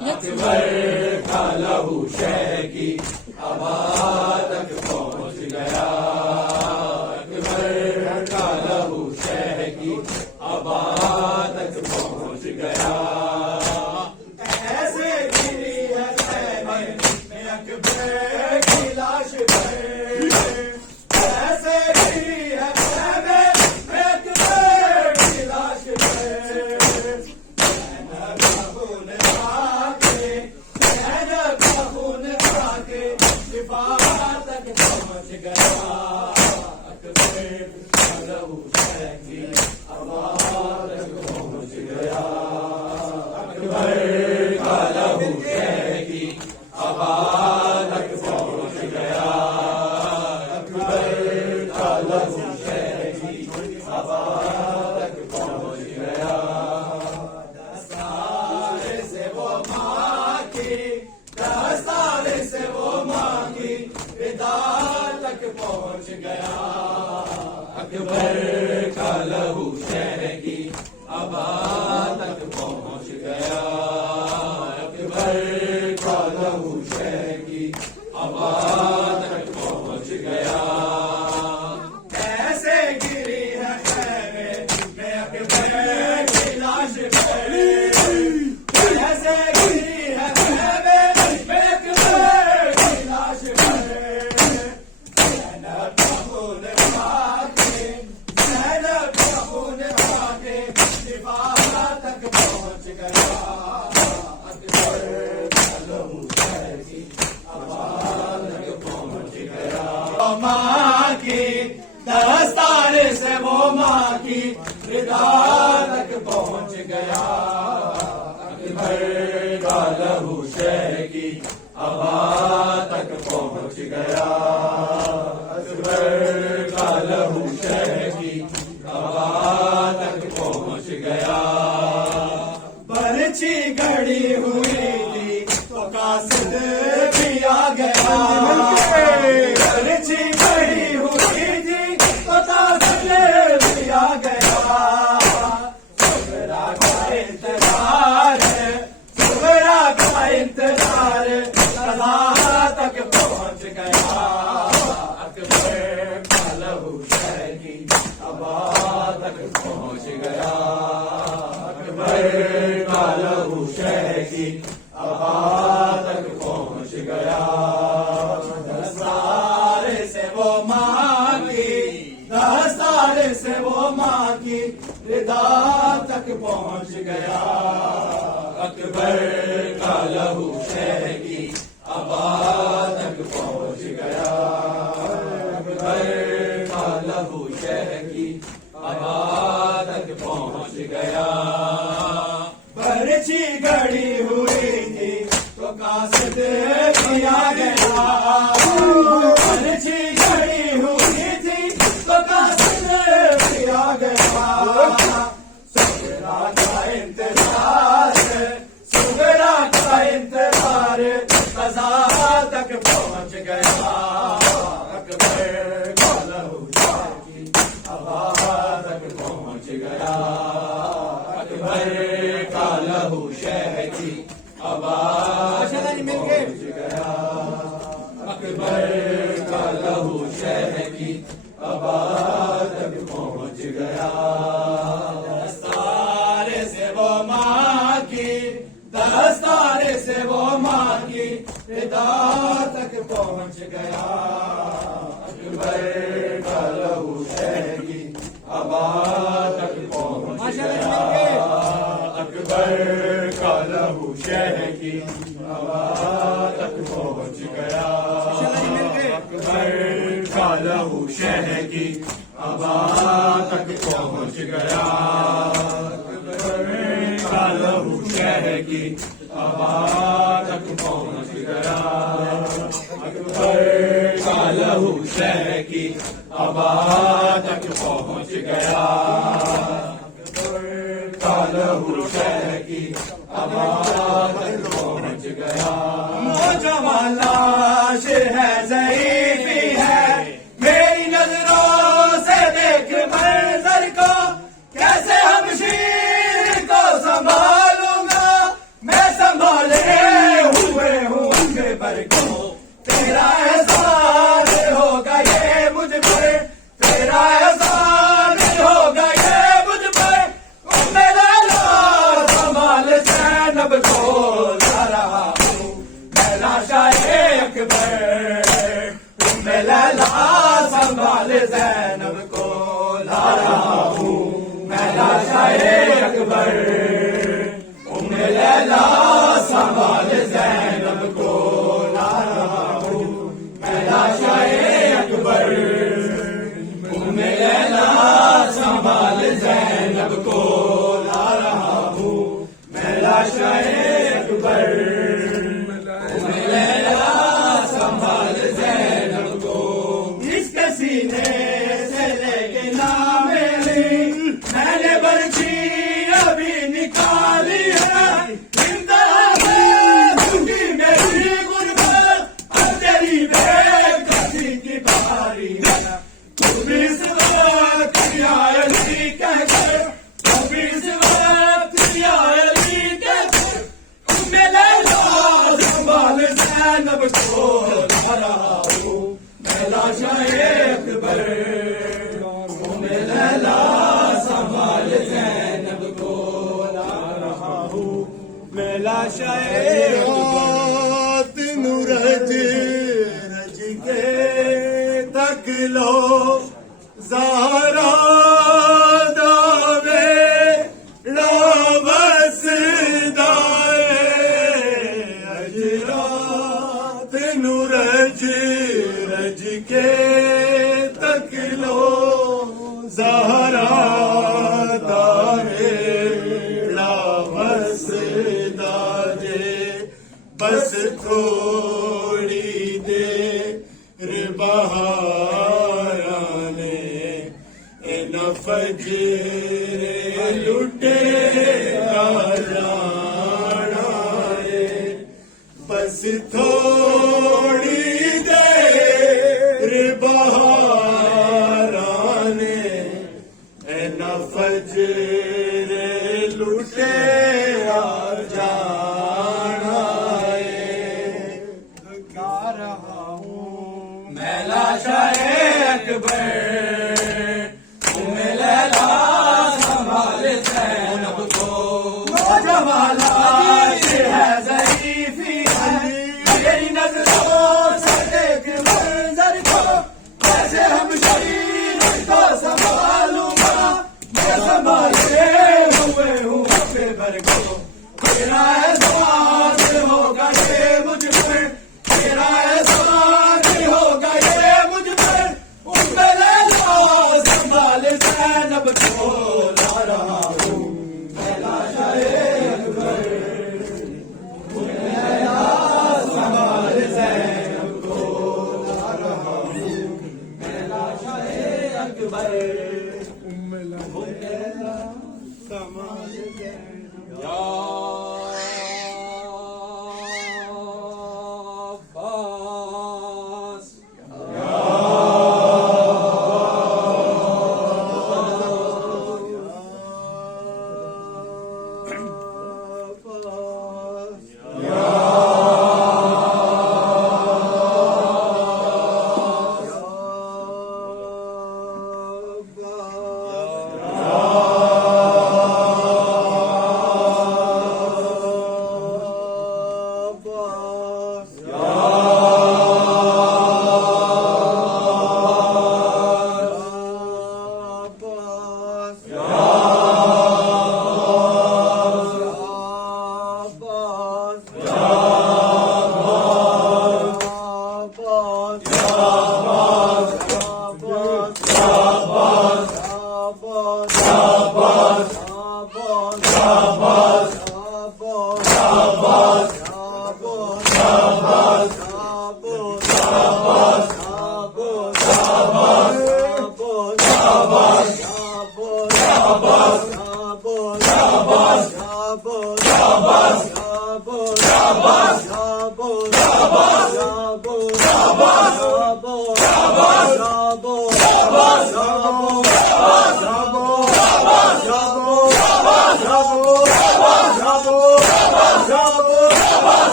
اکبر کا لہو شہ کی ابا تک پہنچ گیا، اکبر کا لہو شہ کی ابا تک پہنچ گیا، ایسے گری ہے خیمے میں اکبر کی لاش پر، ایسے گری ہے خیمے میں اکبر کی لاش پر، پہنچ گیا، اکبر کا لہو شہ کی ابا تک پہنچ گیا، اکبر کا لہو شہ کی ابا تک پہنچ گیا، اکبر کا لہو شہ کی ابا تک پہنچ گیا، دستار سے وہ ماں کی، دستار سے وہ ماں کی ردا تک پہنچ گیا، اکبر کا لہو شہ کی ابا تک پہنچ گیا، اکبر کا لہو شہ کی ابا تک پہنچ گیا، کیسے گری ہے خیمے میں اکبر کی لاش پر، کیسے گری ہے خیمے میں اکبر کی لاش پر، زینب کا خون کھا کے، زینب کا خون کھا کے شفا تک پہنچ گیا، اکبر کا لہو شہ کی ابا تک پہنچ گیا، ماں کی دستار سے وہ ماں کی ردا تک پہنچ گیا، اکبر کا لہو شہ کی ابا تک پہنچ گیا، اکبر کا لہو شہ کی ابا تک پہنچ گیا، برچھی گھڑی ہوئی تھی تو قاصد بھی آ گیا، برچھی گھڑی ہوئی تھی تو قاصد بھی آ گیا، صغرا کا انتظار ہے، صغرا کا انتظار رضا تک پہنچ گیا، اکبر کا لہو شہ کی ابا تک پہنچ گیا، اکبر کا لہو شہ کی ابا تک پہنچ گیا، دستار سے وہ ماں کی، دستار سے وہ ماں کی ردا تک پہنچ گیا، اکبر کا لہو شہ کی ابا تک پہنچ گیا، اکبر کا لہو شہ کی ابا تک پہنچ گیا، برچھی گھڑی ہوئی تھی تو قاصد بھی آ گیا، برچھی گھڑی ہوئی تھی تو قاصد بھی آ گیا، صغرا کا انتظار، صغرا کا انتظار قضا تک پہنچ گیا، اکبر کا لہو شہ کی ابا تک پہنچ گیا، اکبر کا لہو شہ کی ابا تک پہنچ گیا، اکبر کا لہو شہ کی ابا تک پہنچ گیا، دستار سے وہ ماں کی، دستار سے وہ ماں کی ردا تک پہنچ گیا، اکبر کا لہو شہ کی ابا تک پہنچ گیا، اکبر کا لہو شہ کی ابا تک پہنچ گیا، اکبر کا لہو شہ کی ابا تک پہنچ گیا، اکبر کا لہو شہ کی ابا تک پہنچ گیا، اکبر کا لہو شہ کی ابا تک پہنچ گیا، اکبر کا لہو شہ کی ابا تک پہنچ گیا، نوجوان لاش ہے ضعیفی ہے، میری نظروں سے دیکھ منظر کو، کیسے ہم شیر کو سنبھالوں گا میں، سنبھالے اکبر کو تیرا احسان ہوگا یہ مجھ پر تیرا احسان ہوگا یہ مجھ پر لیلا سنبھال زینب کو لا رہا ہوں میں لاشائے اکبر لیلا سنبھال زینب کو لا رہا ہوں میں لاشائے اکبر لیلا سنبھال زینب کو لا رہا ہوں میں لاشائے اکبر لیلا سنبھال زینب کو لا رہا ہوں میں لاشائے اکبر لیلا سنبھال زینب کو اس کے سینے سے لے کے نام میں نے برچی ابھی نکالی ہے میری غربت اور تیری بے کسی کی باری ہے تم اس وقت یا علی کہہ کر تم اس وقت یا علی کہہ کر تم لیلا سنبھال زینب کو لا رہا ہوں میں لاشائے اکبر تم لیلا سنبھال زینب کو لا رہا ہوں میں لاشائے رج کے تک لو زہرا داوے رابس دائے اجرات نورج رج کے تک لو زہرا داوے رابس داجے بس تھوڑی دیر بہارانے فجر لٹے جانا بس تھوڑی دیر بہارانے فجر لٹے جانا میں لاشائے اکبر تم لیلا سنبھال زینب کو نوجوان ہے ضعیفی ہے میری نظروں سے دیکھ منظر کو کیسے ہم شریر کو سنبھالوں گا میں سنبھالے ہوئے ہوں اپنے بھر کو تیرا احسان ہوگا یہ مجھ پر تیرا احسان ہوگا یہ مجھ پر لیلا سنبھال زینب کو لا رہا ہوں میں لاشائے اکبر لیلا سنبھال زینب کو لا رہا ہوں میں لاشائے اکبر لیلا سنبھال زینب Bravo!